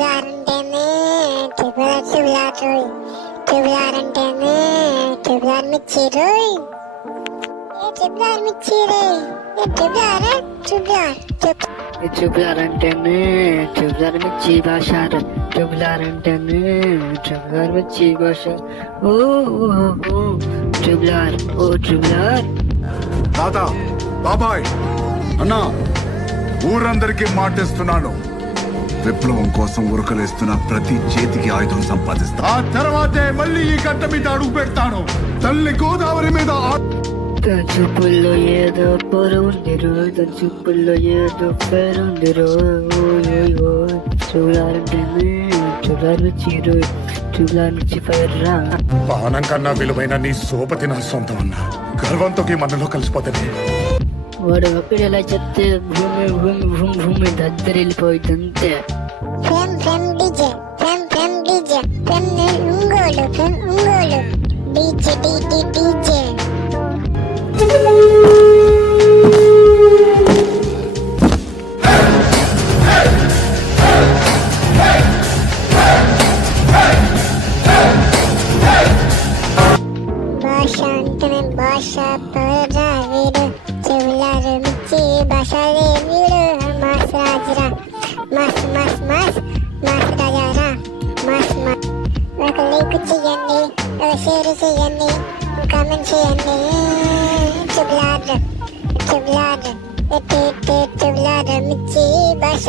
Triple అంటేనే triple అంటేనే triple మిర్చి రోయ్. ట్రిపుల్ మిర్చి రే ట్రిపుల్ అంటేనే ట్రిపుల్ మిర్చి భాష. ట్రిపుల్ అంటేనే ట్రిపుల్ మిర్చి భాష. ఓ ట్రిపుల్ ఓ ట్రిపుల్. తాత, బాబాయ్, అన్నా, ఊరందరికీ మాటిస్తున్నాను, విప్లవం కోసం ఉరకలేస్తున్న ప్రతి చేతికి ఆయుధం సంపాదిస్తా. ఆ తర్వాతే మళ్ళీ ఈ గడ్డ మీద అడుగు పెడతాను. తల్లి గోదావరి మీద తన చూపుల్లో ఏదో పొర ఉంది రోజు, తన చూపుల్లో ఏదో పేరుంది రోజు. చూడాలంటేనే చూడాలి రోజు, చూడాలి ఫైర్ రా. పానం కన్నా విలువైన నీ సోపతి నా సొంతం అన్నా. గర్వంతో మనలో కలిసిపోతుంది. వాడు ఒకడు ఎలా చెప్తే భూమి భూమి భూమి భూమి దద్దరిల్లిపోయింది అంతే. భాష అంటేనే భాష పరా వీడు, చెవులారు మిర్చి భాష రే వీడు. మాస్ రాజురా, మాస్ మాస్ మాస్ మాస్ రాజారా, మాస్ మాస్. ఒక లైక్ చేయండి, ఒక షేర్ చేయండి, కామెంట్ చేయండి. ట్రిపుల్ ట్రిపుల్ మిర్చి భాష.